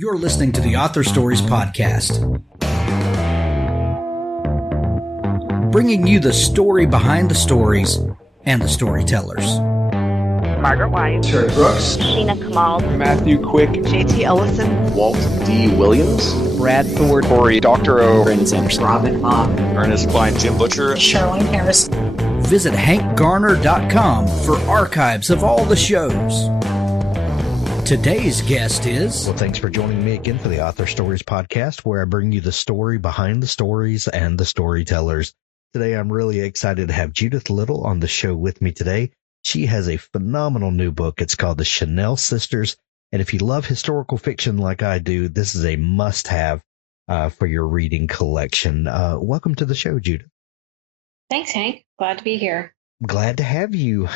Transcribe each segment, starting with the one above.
You're listening to the Author Stories Podcast, bringing you the story behind the stories and the storytellers. Margaret White, Terry Brooks, Sheena Kamal, Matthew Quick, JT Ellison, Walt D. Williams, Brad Ford, Corey, Dr. O, Brandon Sanderson, Robin Mock, Ernest Klein, Jim Butcher, Charlene Harris. Visit hankgarner.com for archives of all the shows. Today's guest is... Well, thanks for joining me again for the Author Stories Podcast, where I bring you the story behind the stories and the storytellers. Today, I'm really excited to have Judithe Little on the show with me today. She has a phenomenal new book. It's called The Chanel Sisters. And if you love historical fiction like I do, this is a must-have for your reading collection. Welcome to the show, Judithe. Thanks, Hank. Glad to be here. Glad to have you.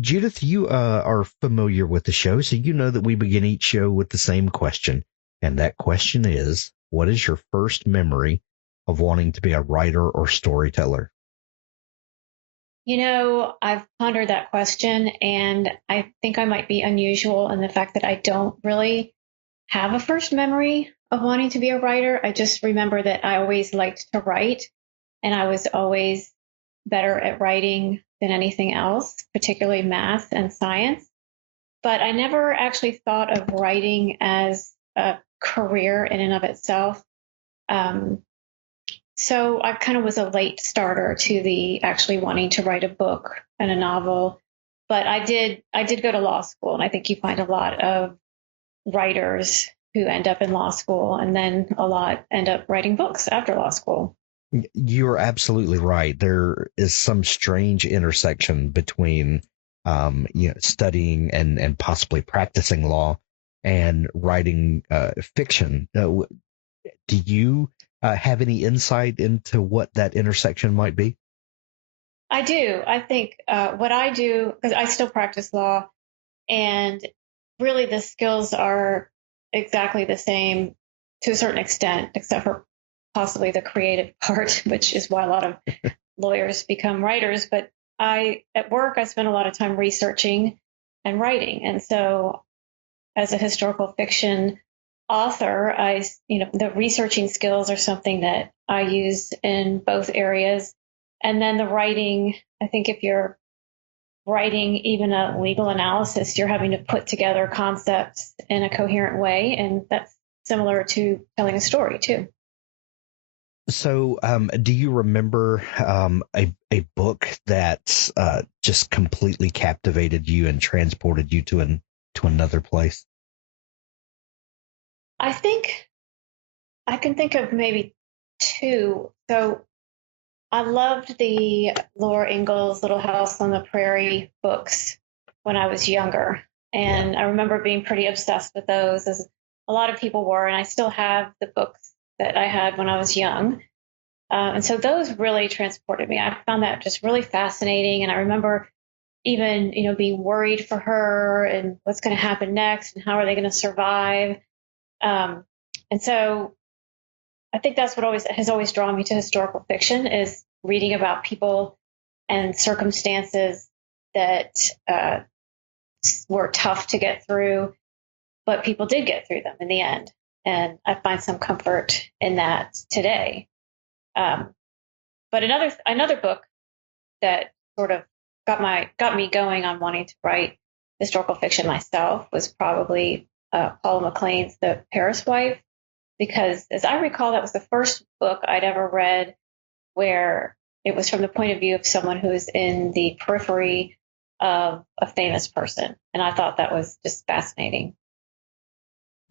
Judithe, you are familiar with the show, so you know that we begin each show with the same question. And that question is, what is your first memory of wanting to be a writer or storyteller? You know, I've pondered that question, and I think I might be unusual in the fact that I don't really have a first memory of wanting to be a writer. I just remember that I always liked to write, and I was always better at writing than anything else, particularly math and science. But I never actually thought of writing as a career in and of itself. So I kind of was a late starter to the actually wanting to write a book and a novel. But I did go to law school, and I think you find a lot of writers who end up in law school, and then a lot end up writing books after law school. You're absolutely right. There is some strange intersection between studying and possibly practicing law and writing fiction. Do you have any insight into what that intersection might be? I do. I think what I do, because I still practice law, and really the skills are exactly the same to a certain extent, except for possibly the creative part, which is why a lot of lawyers become writers. But at work, I spend a lot of time researching and writing. And so as a historical fiction author, the researching skills are something that I use in both areas. And then the writing, I think if you're writing even a legal analysis, you're having to put together concepts in a coherent way. And that's similar to telling a story too. So do you remember a book that just completely captivated you and transported you to another place? I think I can think of maybe two. So I loved the Laura Ingalls Little House on the Prairie books when I was younger. And I remember being pretty obsessed with those, as a lot of people were. And I still have the books that I had when I was young. And so those really transported me. I found that just really fascinating. And I remember even, being worried for her and what's going to happen next and how are they going to survive. And so I think that's what has always drawn me to historical fiction, is reading about people and circumstances that were tough to get through, but people did get through them in the end. And I find some comfort in that today. But another book that sort of got me going on wanting to write historical fiction myself was probably Paula McLean's The Paris Wife, because as I recall, that was the first book I'd ever read where it was from the point of view of someone who is in the periphery of a famous person. And I thought that was just fascinating.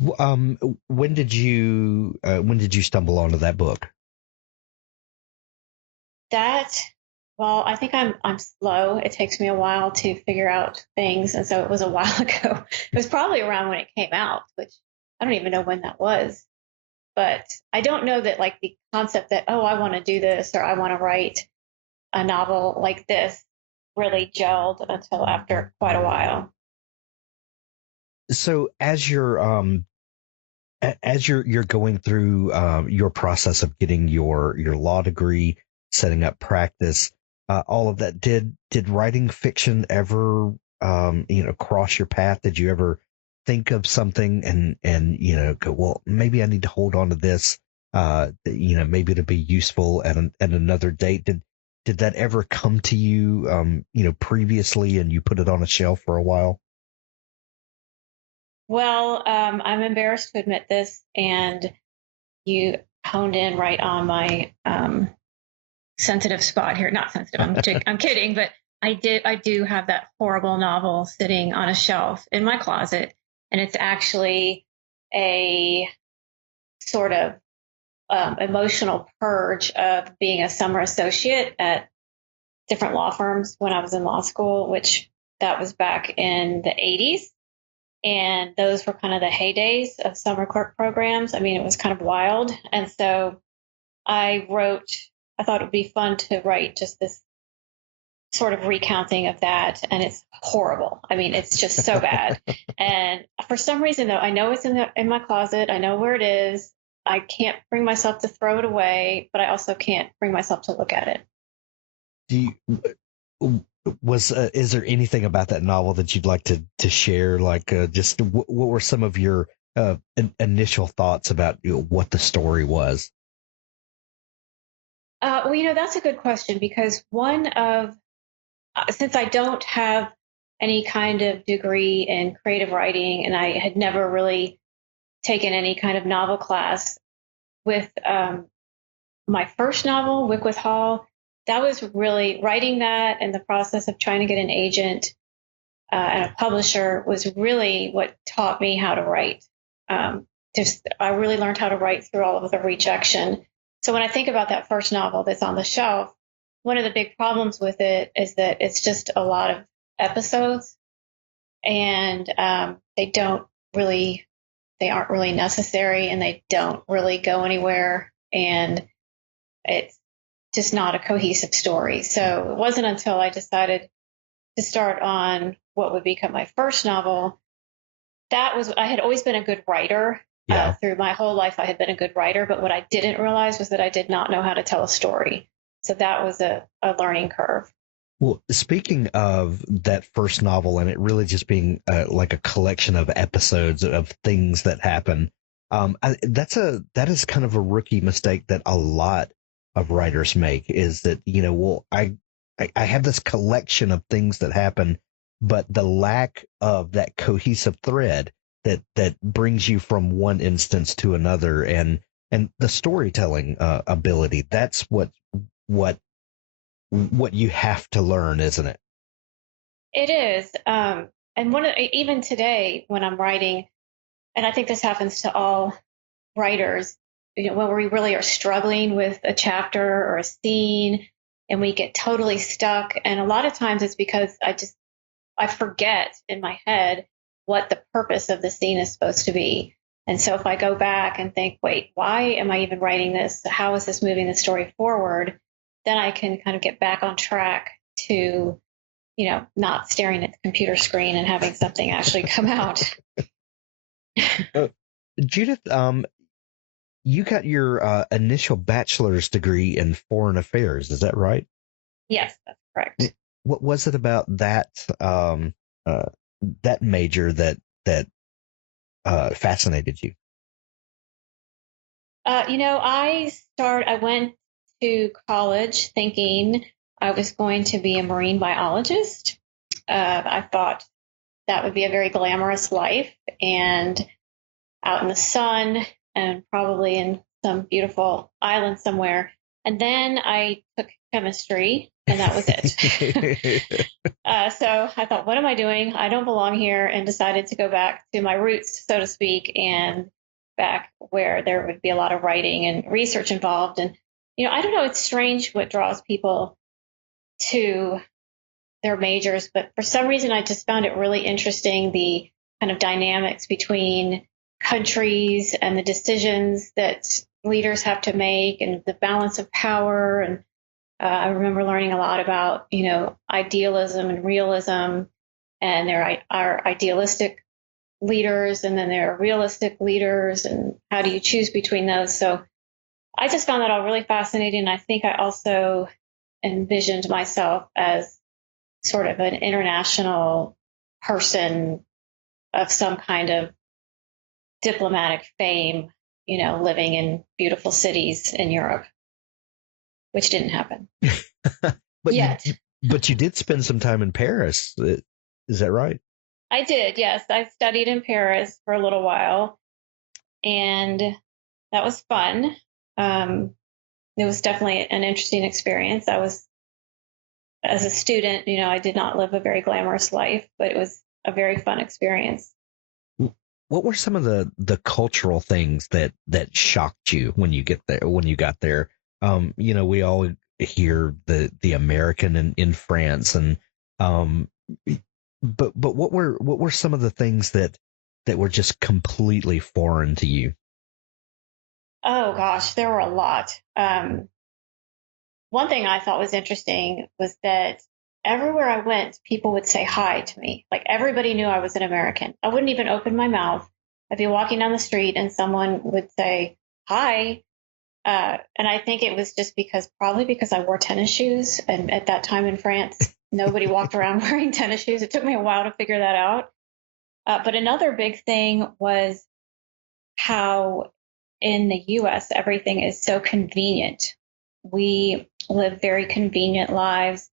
When did you stumble onto that book? I think I'm slow. It takes me a while to figure out things. And so it was a while ago. It was probably around when it came out, which I don't even know when that was. But I don't know that like the concept that, I want to do this or I want to write a novel like this really gelled until after quite a while. So as you're going through your process of getting your law degree, setting up practice, all of that, did writing fiction ever cross your path? Did you ever think of something and go, well, maybe I need to hold on to this, maybe it'll be useful at another date. Did that ever come to you, previously, and you put it on a shelf for a while? Well, I'm embarrassed to admit this, and you honed in right on my sensitive spot here. Not sensitive. I'm kidding, but I do have that horrible novel sitting on a shelf in my closet, and it's actually a sort of emotional purge of being a summer associate at different law firms when I was in law school, which that was back in the 80s. And those were kind of the heydays of summer clerk programs. I mean, it was kind of wild. And so I thought it would be fun to write just this sort of recounting of that. And it's horrible. I mean, it's just so bad. And for some reason, though, I know it's in my closet. I know where it is. I can't bring myself to throw it away, but I also can't bring myself to look at it. Is there anything about that novel that you'd like to share? Like, just what were some of your initial thoughts about what the story was? Well, that's a good question, because since I don't have any kind of degree in creative writing, and I had never really taken any kind of novel class, with my first novel, Wickworth Hall, that was really writing that, and the process of trying to get an agent and a publisher was really what taught me how to write. I really learned how to write through all of the rejection. So when I think about that first novel that's on the shelf, one of the big problems with it is that it's just a lot of episodes, and they aren't really necessary, and they don't really go anywhere, and it's just not a cohesive story. So it wasn't until I decided to start on what would become my first novel. I had always been a good writer. Yeah. Through my whole life, I had been a good writer, but what I didn't realize was that I did not know how to tell a story. So that was a learning curve. Well, speaking of that first novel, and it really just being like a collection of episodes of things that happen, that is kind of a rookie mistake that a lot of writers make, is that, I have this collection of things that happen, but the lack of that cohesive thread that brings you from one instance to another, and the storytelling ability, that's what you have to learn, isn't it? It is. And even today when I'm writing, and I think this happens to all writers, when we really are struggling with a chapter or a scene and we get totally stuck. And a lot of times it's because I forget in my head what the purpose of the scene is supposed to be. And so if I go back and think, wait, why am I even writing this? How is this moving the story forward? Then I can kind of get back on track to, not staring at the computer screen and having something actually come out. Judith, you got your initial bachelor's degree in foreign affairs. Is that right? Yes, that's correct. What was it about that that major that fascinated you? I went to college thinking I was going to be a marine biologist. I thought that would be a very glamorous life, and out in the sun and probably in some beautiful island somewhere. And then I took chemistry, and that was it. So I thought, what am I doing? I don't belong here, and decided to go back to my roots, so to speak, and back where there would be a lot of writing and research involved. And, I don't know, it's strange what draws people to their majors, but for some reason I just found it really interesting, the kind of dynamics between countries and the decisions that leaders have to make and the balance of power. And I remember learning a lot about, idealism and realism, and there are idealistic leaders, and then there are realistic leaders, and how do you choose between those? So I just found that all really fascinating. I think I also envisioned myself as sort of an international person, of some kind of diplomatic fame, living in beautiful cities in Europe, which didn't happen. But yet. But you did spend some time in Paris. Is that right? I did, yes. I studied in Paris for a little while, and that was fun. It was definitely an interesting experience. As a student, I did not live a very glamorous life, but it was a very fun experience. What were some of the cultural things that shocked you when you got there? We all hear the American in France, and but what were some of the things that were just completely foreign to you? Oh gosh, there were a lot. One thing I thought was interesting was that everywhere I went, people would say hi to me. Like everybody knew I was an American. I wouldn't even open my mouth. I'd be walking down the street and someone would say hi. And I think it was just probably because I wore tennis shoes. And at that time in France, nobody walked around wearing tennis shoes. It took me a while to figure that out. But another big thing was how in the US, everything is so convenient. We live very convenient lives.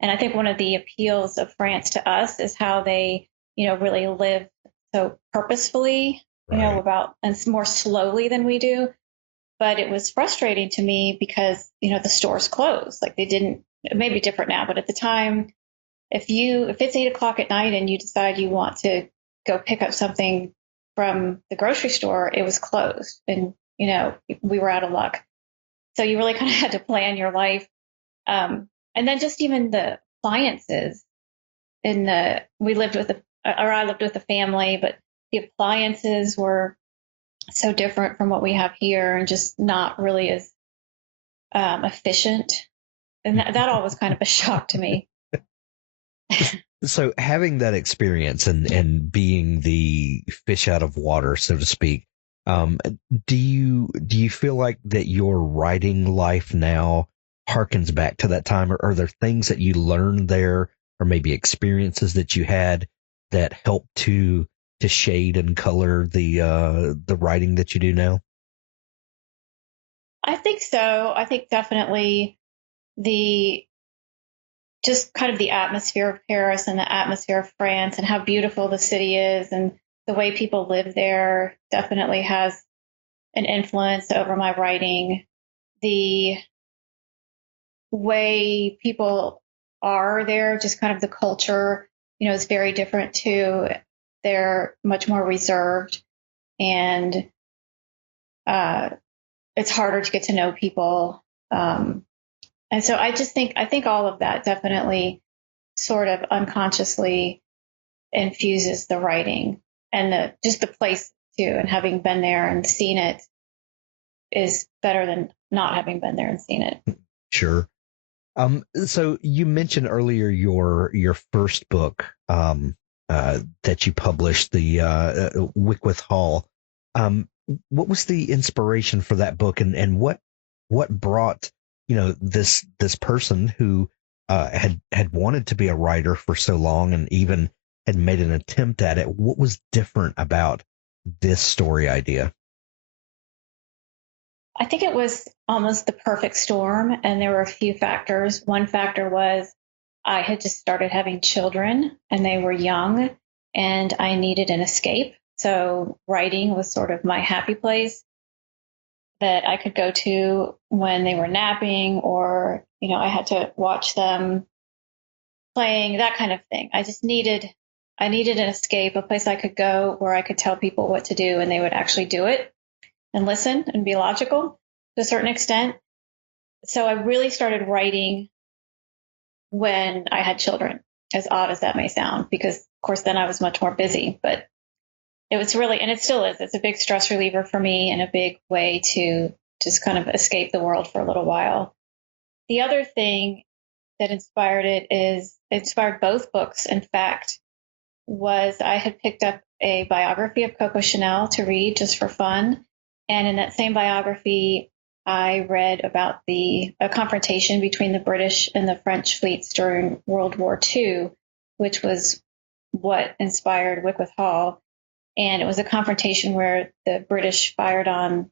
And I think one of the appeals of France to us is how they, really live so purposefully, Right. and more slowly than we do. But it was frustrating to me because, the stores closed. Like it may be different now, but at the time, if it's 8 o'clock at night and you decide you want to go pick up something from the grocery store, it was closed. And, we were out of luck. So you really kind of had to plan your life. And then just even the appliances I lived with a family, but the appliances were so different from what we have here and just not really as efficient. And that all was kind of a shock to me. So having that experience and being the fish out of water, so to speak, do you feel like that your writing life now harkens back to that time, or are there things that you learned there, or maybe experiences that you had that helped to shade and color the writing that you do now? I think so. I think definitely the just kind of the atmosphere of Paris and the atmosphere of France and how beautiful the city is and the way people live there definitely has an influence over my writing. The way people are there, just kind of the culture, is very different too. They're much more reserved and it's harder to get to know people. And so I think all of that definitely sort of unconsciously infuses the writing and just the place too. And having been there and seen it is better than not having been there and seen it. Sure. So you mentioned earlier your first book that you published, the Wycliffe Hall. What was the inspiration for that book, and what brought this person who had wanted to be a writer for so long and even had made an attempt at it? What was different about this story idea? I think it was almost the perfect storm, and there were a few factors. One factor was I had just started having children, and they were young, and I needed an escape. So writing was sort of my happy place that I could go to when they were napping, or I had to watch them playing, that kind of thing. I needed an escape, a place I could go where I could tell people what to do, and they would actually do it and listen and be logical to a certain extent. So I really started writing when I had children, as odd as that may sound, because of course then I was much more busy, but it was really, and it still is, it's a big stress reliever for me and a big way to just kind of escape the world for a little while. The other thing that inspired both books, in fact, was I had picked up a biography of Coco Chanel to read just for fun. And in that same biography, I read about a confrontation between the British and the French fleets during World War II, which was what inspired Wycliffe Hall. And it was a confrontation where the British fired on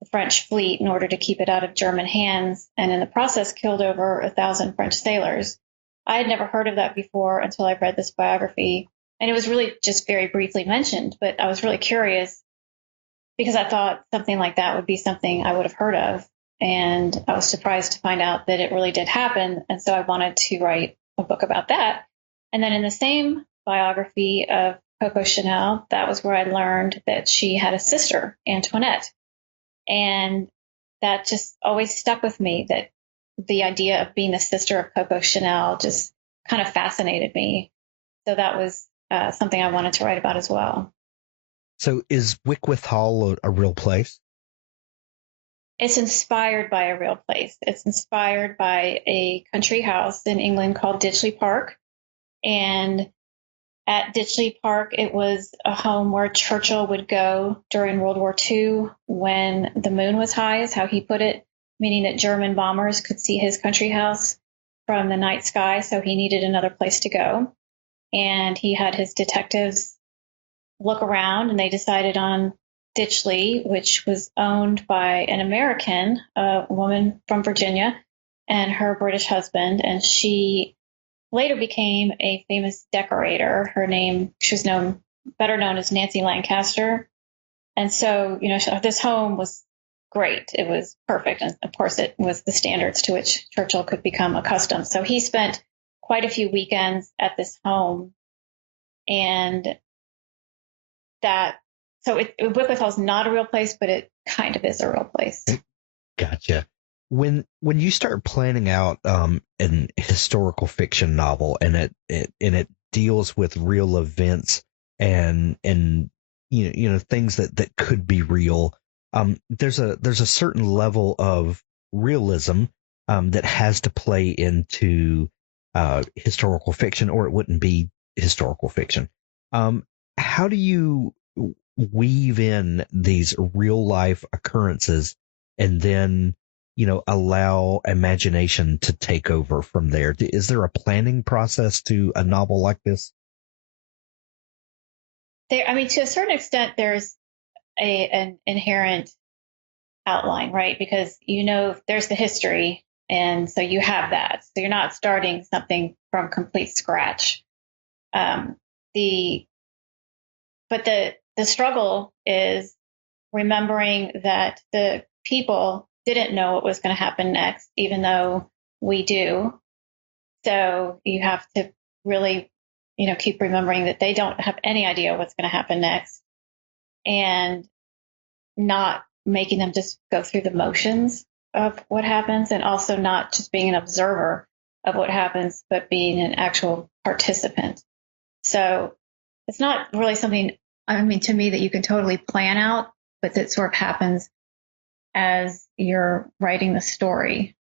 the French fleet in order to keep it out of German hands, and in the process killed over 1,000 French sailors. I had never heard of that before until I read this biography. And it was really just very briefly mentioned, but I was really curious because I thought something like that would be something I would have heard of. And I was surprised to find out that it really did happen. And so I wanted to write a book about that. And then in the same biography of Coco Chanel, that was where I learned that she had a sister, Antoinette. And that just always stuck with me, that the idea of being the sister of Coco Chanel just kind of fascinated me. So that was something I wanted to write about as well. So is Wycliffe Hall a real place? It's inspired by a real place. It's inspired by a country house in England called Ditchley Park. And at Ditchley Park, it was a home where Churchill would go during World War II when the moon was high, is how he put it, meaning that German bombers could see his country house from the night sky, so he needed another place to go. And he had his detectives look around, and they decided on Ditchley, which was owned by an American, a woman from Virginia, and her British husband. And she later became a famous decorator. She was better known as Nancy Lancaster. And so, this home was great. It was perfect. And of course, it was the standards to which Churchill could become accustomed. So he spent quite a few weekends at this home. And Wycliffe Hall is not a real place, but it kind of is a real place. Gotcha. When you start planning out an historical fiction novel and it deals with real events and things that could be real, there's a certain level of realism that has to play into historical fiction, or it wouldn't be historical fiction. How do you weave in these real life occurrences and then allow imagination to take over from there? Is there a planning process to a novel like this? To a certain extent, there's an inherent outline, right? Because there's the history, and so you have that. So you're not starting something from complete scratch. But the struggle is remembering that the people didn't know what was going to happen next, even though we do. So you have to really, keep remembering that they don't have any idea what's going to happen next, and not making them just go through the motions of what happens, and also not just being an observer of what happens, but being an actual participant. So it's not really something, to me, that you can totally plan out, but that sort of happens as you're writing the story.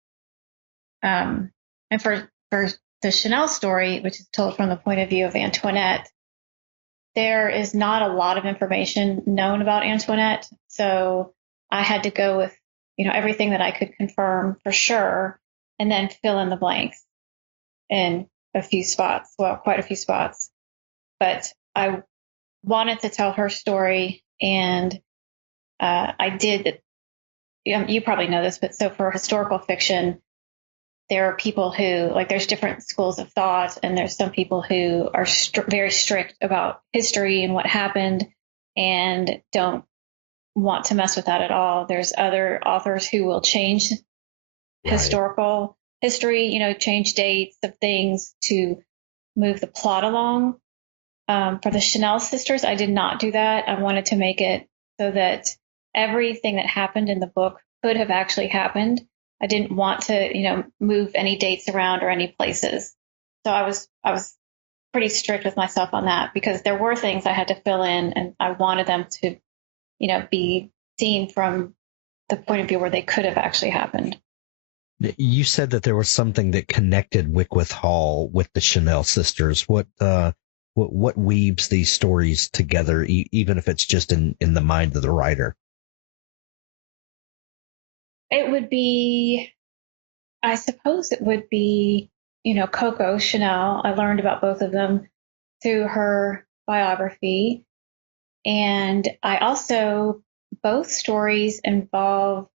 And for the Chanel story, which is told from the point of view of Antoinette, there is not a lot of information known about Antoinette. So I had to go with, everything that I could confirm for sure, and then fill in the blanks in a few spots. Well, quite a few spots. But I wanted to tell her story, and I did. You probably know this, but so for historical fiction, there are people who, there's different schools of thought, and there's some people who are very strict about history and what happened and don't want to mess with that at all. There's other authors who will change historical history, change dates of things to move the plot along. For the Chanel sisters, I did not do that. I wanted to make it so that everything that happened in the book could have actually happened. I didn't want to, move any dates around or any places. So I was pretty strict with myself on that, because there were things I had to fill in, and I wanted them to, be seen from the point of view where they could have actually happened. You said that there was something that connected Wycliffe Hall with the Chanel sisters. What weaves these stories together, even if it's just in the mind of the writer? It would be, I suppose it would be, Coco Chanel. I learned about both of them through her biography. And I also, both stories involve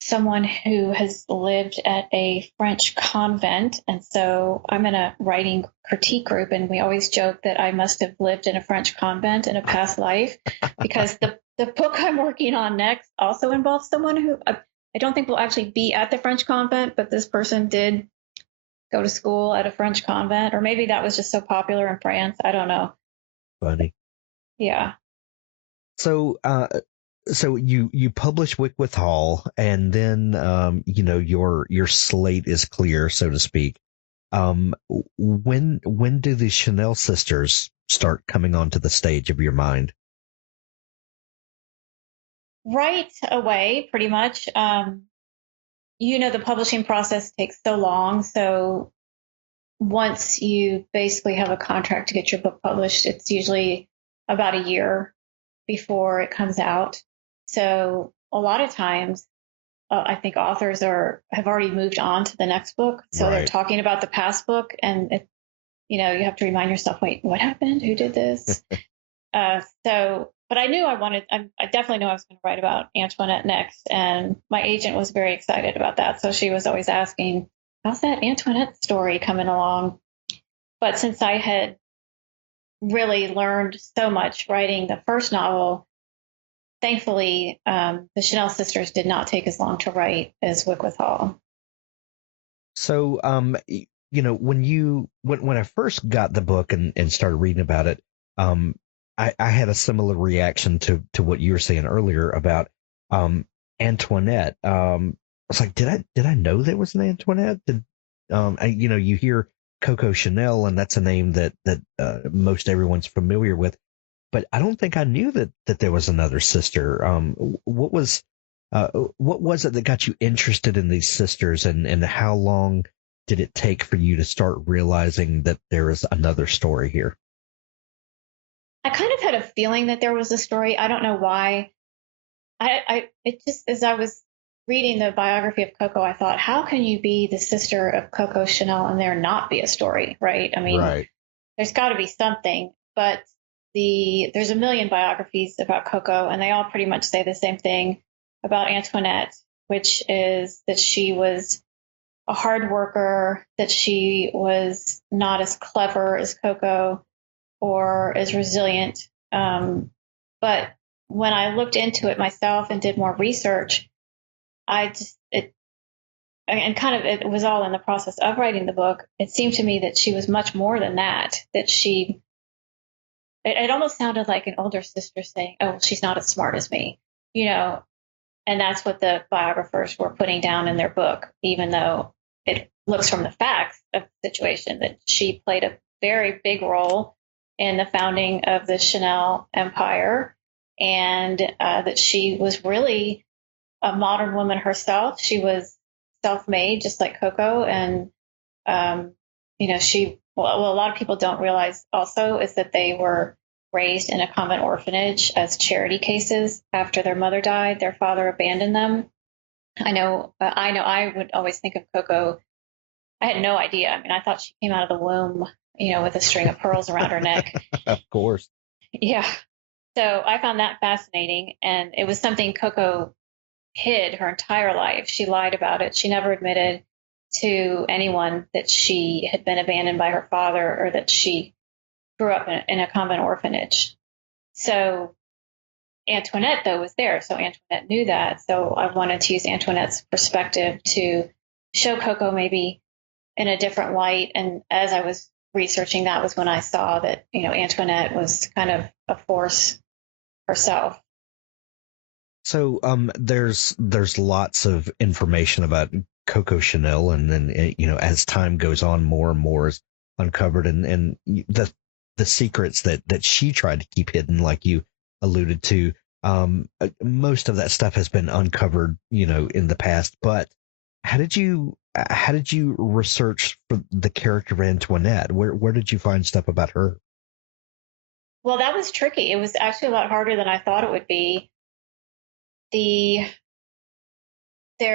someone who has lived at a French convent. And so I'm in a writing critique group, and we always joke that I must have lived in a French convent in a past life, because the book I'm working on next also involves someone who I don't think will actually be at the French convent, but this person did go to school at a French convent, or maybe that was just so popular in France. I don't know. Funny. Yeah. So, so you publish Wickworth Hall, and then your slate is clear, so to speak. When do the Chanel sisters start coming onto the stage of your mind? Right away, pretty much. The publishing process takes so long. So once you basically have a contract to get your book published, it's usually about a year before it comes out. So a lot of times, I think authors have already moved on to the next book. So they're Right. talking about the past book, and you have to remind yourself, wait, what happened? Who did this? But I knew I definitely knew I was going to write about Antoinette next. And my agent was very excited about that. So she was always asking, how's that Antoinette story coming along? But since I had really learned so much writing the first novel, thankfully, the Chanel sisters did not take as long to write as Wickworth Hall. So, when I first got the book and started reading about it, I had a similar reaction to what you were saying earlier about Antoinette. I was like, did I know there was an Antoinette? You hear Coco Chanel, and that's a name that most everyone's familiar with, but I don't think I knew that there was another sister. What was it that got you interested in these sisters, and how long did it take for you to start realizing that there is another story here? I kind of had a feeling that there was a story. I don't know why. It just, as I was reading the biography of Coco, I thought, how can you be the sister of Coco Chanel and there not be a story, right? I mean, Right. There's got to be something, but there's a million biographies about Coco, and they all pretty much say the same thing about Antoinette, which is that she was a hard worker, that she was not as clever as Coco or as resilient. But when I looked into it myself and did more research, it was all in the process of writing the book. It seemed to me that she was much more than that, it almost sounded like an older sister saying, oh, she's not as smart as me, and that's what the biographers were putting down in their book, even though it looks from the facts of the situation that she played a very big role in the founding of the Chanel empire, and that she was really a modern woman herself. She was self-made, just like Coco, and a lot of people don't realize also is that they were raised in a convent orphanage as charity cases after their mother died. Their father abandoned them. I would always think of Coco. I had no idea. I mean, I thought she came out of the womb, with a string of pearls around her neck. Of course. Yeah. So I found that fascinating. And it was something Coco hid her entire life. She lied about it. She never admitted to anyone that she had been abandoned by her father or that she grew up in a convent orphanage. So Antoinette, though, was there. So Antoinette knew that. So I wanted to use Antoinette's perspective to show Coco maybe in a different light. And as I was researching, that was when I saw that, Antoinette was kind of a force herself. So there's lots of information about Coco Chanel, and then as time goes on, more and more is uncovered, and the secrets that she tried to keep hidden, like you alluded to. Most of that stuff has been uncovered, in the past. But how did you research for the character of Antoinette? Where did you find stuff about her? Well, that was tricky. It was actually a lot harder than I thought it would be.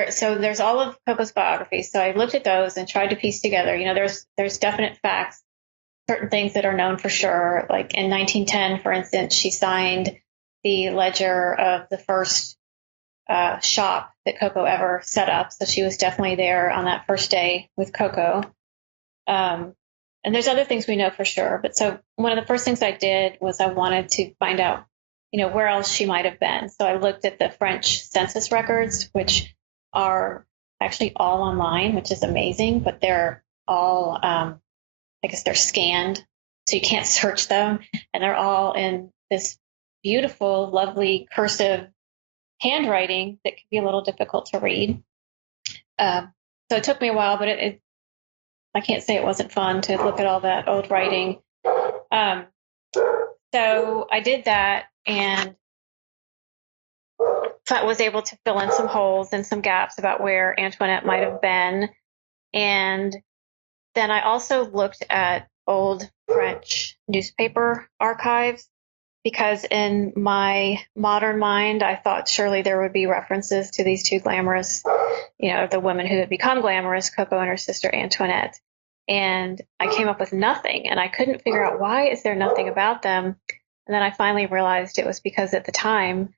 So there's all of Coco's biographies. So I looked at those and tried to piece together, there's definite facts certain things that are known for sure. Like in 1910, for instance, she signed the ledger of the first shop that Coco ever set up. So she was definitely there on that first day with Coco. And there's other things we know for sure. But so one of the first things I did was I wanted to find out, where else she might have been. So I looked at the French census records, which are actually all online, which is amazing, but they're all, I guess they're scanned, so you can't search them. And they're all in this beautiful, lovely cursive handwriting that can be a little difficult to read. So it took me a while, but I can't say it wasn't fun to look at all that old writing. So I did that and was able to fill in some holes and some gaps about where Antoinette might have been. And then I also looked at old French newspaper archives, because in my modern mind, I thought surely there would be references to these two glamorous, the women who had become glamorous, Coco and her sister Antoinette. And I came up with nothing, and I couldn't figure out why is there nothing about them. And then I finally realized it was because at the time,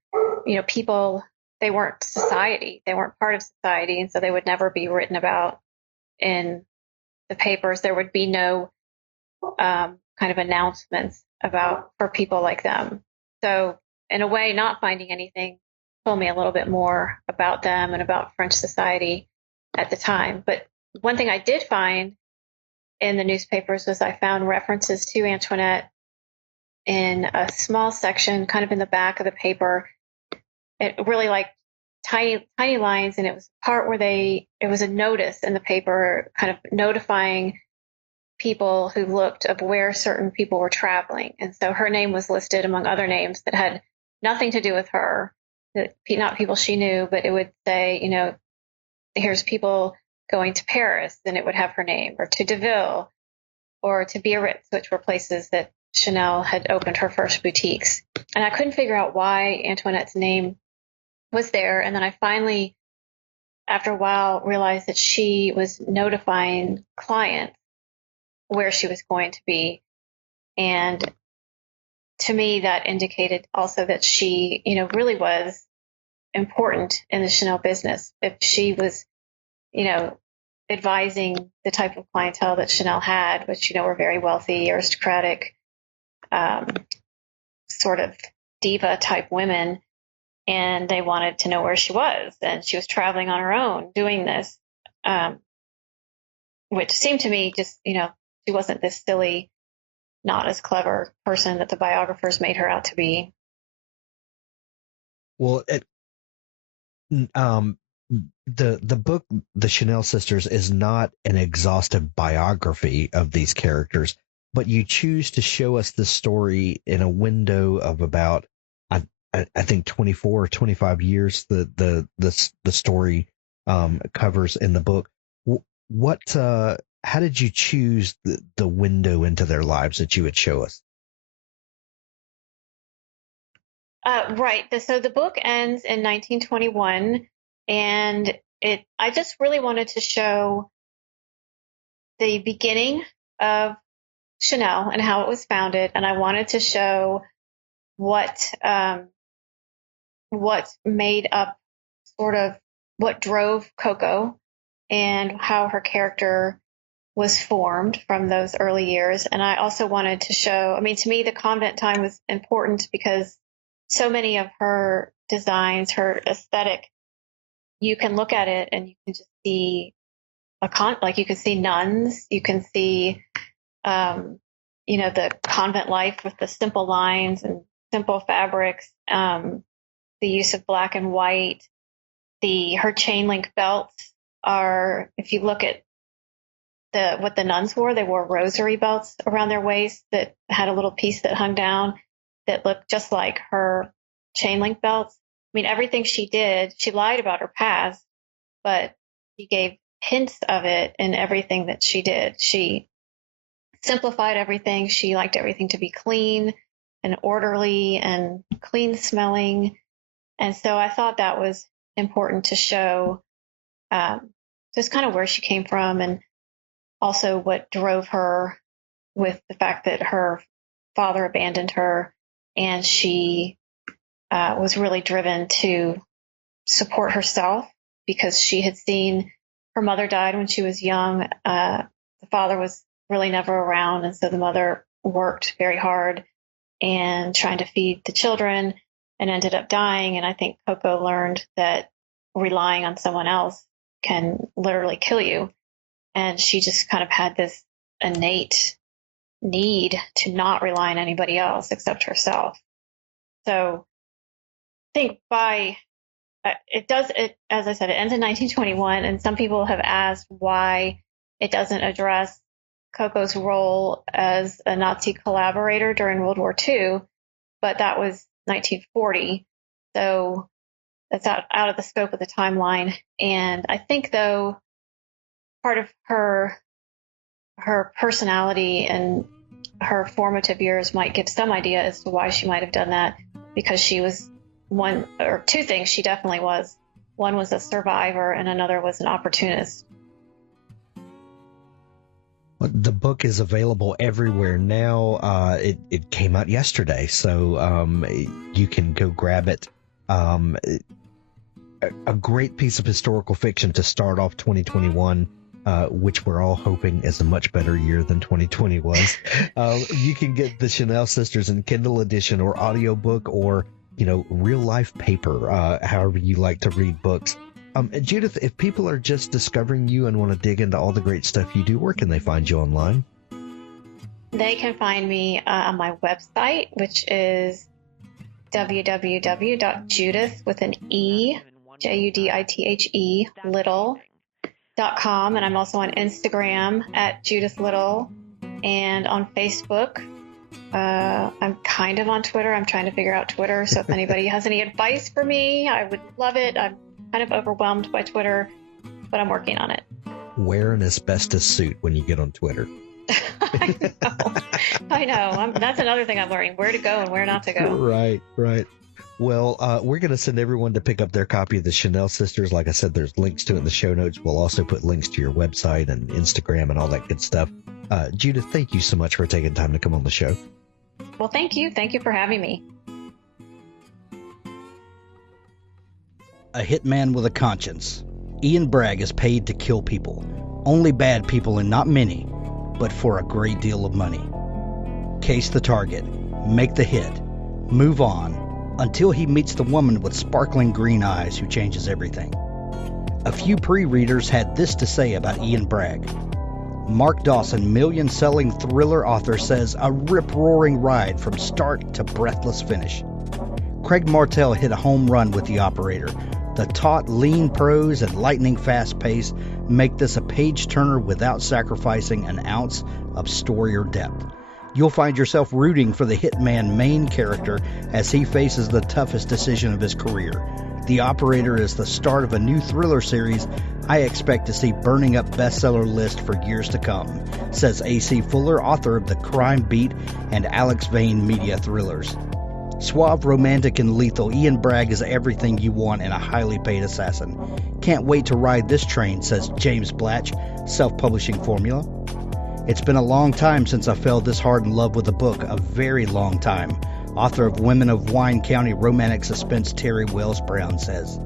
people, they weren't society, they weren't part of society, and so they would never be written about in the papers. There would be no kind of announcements for people like them. So in a way, not finding anything told me a little bit more about them and about French society at the time. But one thing I did find in the newspapers was I found references to Antoinette in a small section, kind of in the back of the paper. It really like tiny lines, and it was a part where it was a notice in the paper, kind of notifying people who looked of where certain people were traveling. And so her name was listed among other names that had nothing to do with her, not people she knew, but it would say, here's people going to Paris, and it would have her name, or to Deauville, or to Biarritz, which were places that Chanel had opened her first boutiques. And I couldn't figure out why Antoinette's name was there. And then I finally, after a while, realized that she was notifying clients where she was going to be. And to me, that indicated also that she, really was important in the Chanel business. If she was, advising the type of clientele that Chanel had, which, were very wealthy, aristocratic, sort of diva type women, and they wanted to know where she was. And she was traveling on her own doing this, which seemed to me just, she wasn't this silly, not as clever person that the biographers made her out to be. Well, the book, The Chanel Sisters, is not an exhaustive biography of these characters, but you choose to show us the story in a window of about, I think 24 or 25 years. The story covers in the book. How did you choose the window into their lives that you would show us? Right. So the book ends in 1921, and I just really wanted to show the beginning of Chanel and how it was founded, and I wanted to show what made up sort of what drove Coco and how her character was formed from those early years. And I also wanted to show, to me, the convent time was important because so many of her designs, her aesthetic, you can look at it and you can just see you can see nuns, you can see, the convent life with the simple lines and simple fabrics, the use of black and white, her chain link belts are, if you look at what the nuns wore, they wore rosary belts around their waist that had a little piece that hung down that looked just like her chain link belts. Everything she did, she lied about her past, but she gave hints of it in everything that she did. She simplified everything. She liked everything to be clean and orderly and clean smelling. And so I thought that was important to show just kind of where she came from and also what drove her with the fact that her father abandoned her, and she was really driven to support herself because she had seen her mother died when she was young. The father was really never around, and so the mother worked very hard and trying to feed the children and ended up dying. And I think Coco learned that relying on someone else can literally kill you. And she just kind of had this innate need to not rely on anybody else except herself. So I think as I said, it ends in 1921, and some people have asked why it doesn't address Coco's role as a Nazi collaborator during World War II, but that was 1940, so that's out of the scope of the timeline. And I think, though, part of her personality and her formative years might give some idea as to why she might have done that, because she was one or two things she definitely was. One was a survivor and another was an opportunist. Well, the book is available everywhere now. It came out yesterday, so you can go grab it. A great piece of historical fiction to start off 2021, which we're all hoping is a much better year than 2020 was. You can get the Chanel Sisters in Kindle edition or audiobook or, real life paper, however you like to read books. Judith, if people are just discovering you and want to dig into all the great stuff you do, where can they find you online? They can find me on my website, which is www.judith with an E, Judithe Little.com. And I'm also on Instagram at Judithe Little and on Facebook. I'm kind of on Twitter. I'm trying to figure out Twitter. So if anybody has any advice for me, I would love it. I'm kind of overwhelmed by Twitter, but I'm working on it. Wear an asbestos suit when you get on Twitter. I know. That's another thing I'm learning, where to go and where not to go. Right. Well, we're going to send everyone to pick up their copy of the Chanel Sisters. Like I said, there's links to it in the show notes. We'll also put links to your website and Instagram and all that good stuff. Judith, thank you so much for taking time to come on the show. Well, thank you. Thank you for having me. A hitman with a conscience. Ian Bragg is paid to kill people. Only bad people and not many, but for a great deal of money. Case the target. Make the hit. Move on. Until he meets the woman with sparkling green eyes who changes everything. A few pre-readers had this to say about Ian Bragg. Mark Dawson, million-selling thriller author, says a rip-roaring ride from start to breathless finish. Craig Martell hit a home run with The Operator. The taut, lean prose and lightning-fast pace make this a page-turner without sacrificing an ounce of story or depth. You'll find yourself rooting for the hitman main character as he faces the toughest decision of his career. The Operator is the start of a new thriller series I expect to see burning up bestseller lists for years to come, says A.C. Fuller, author of The Crime Beat and Alex Vane media thrillers. Suave, romantic, and lethal, Ian Bragg is everything you want in a highly paid assassin. Can't wait to ride this train, says James Blatch, self-publishing formula. It's been a long time since I fell this hard in love with a book, a very long time. Author of Women of Wine County romantic suspense Terry Wells Brown says.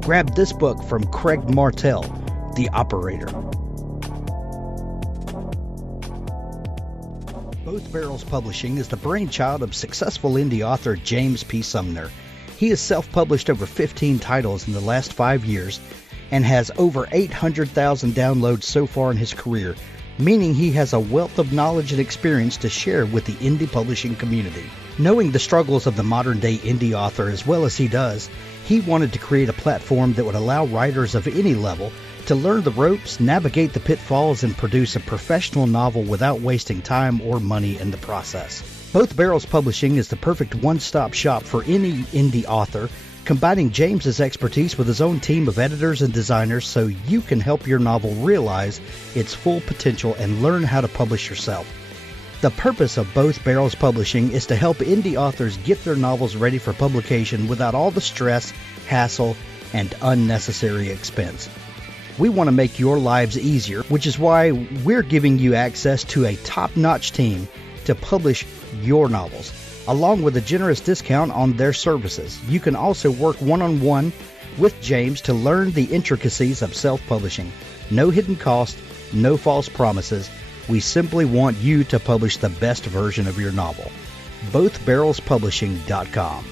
Grab this book from Craig Martell, The Operator. Both Barrels Publishing is the brainchild of successful indie author James P. Sumner. He has self-published over 15 titles in the last 5 years and has over 800,000 downloads so far in his career, meaning he has a wealth of knowledge and experience to share with the indie publishing community. Knowing the struggles of the modern-day indie author as well as he does, he wanted to create a platform that would allow writers of any level to learn the ropes, navigate the pitfalls, and produce a professional novel without wasting time or money in the process. Both Barrels Publishing is the perfect one-stop shop for any indie author, combining James's expertise with his own team of editors and designers so you can help your novel realize its full potential and learn how to publish yourself. The purpose of Both Barrels Publishing is to help indie authors get their novels ready for publication without all the stress, hassle, and unnecessary expense. We want to make your lives easier, which is why we're giving you access to a top-notch team to publish your novels, along with a generous discount on their services. You can also work one-on-one with James to learn the intricacies of self-publishing. No hidden cost, no false promises. We simply want you to publish the best version of your novel. BothBarrelsPublishing.com.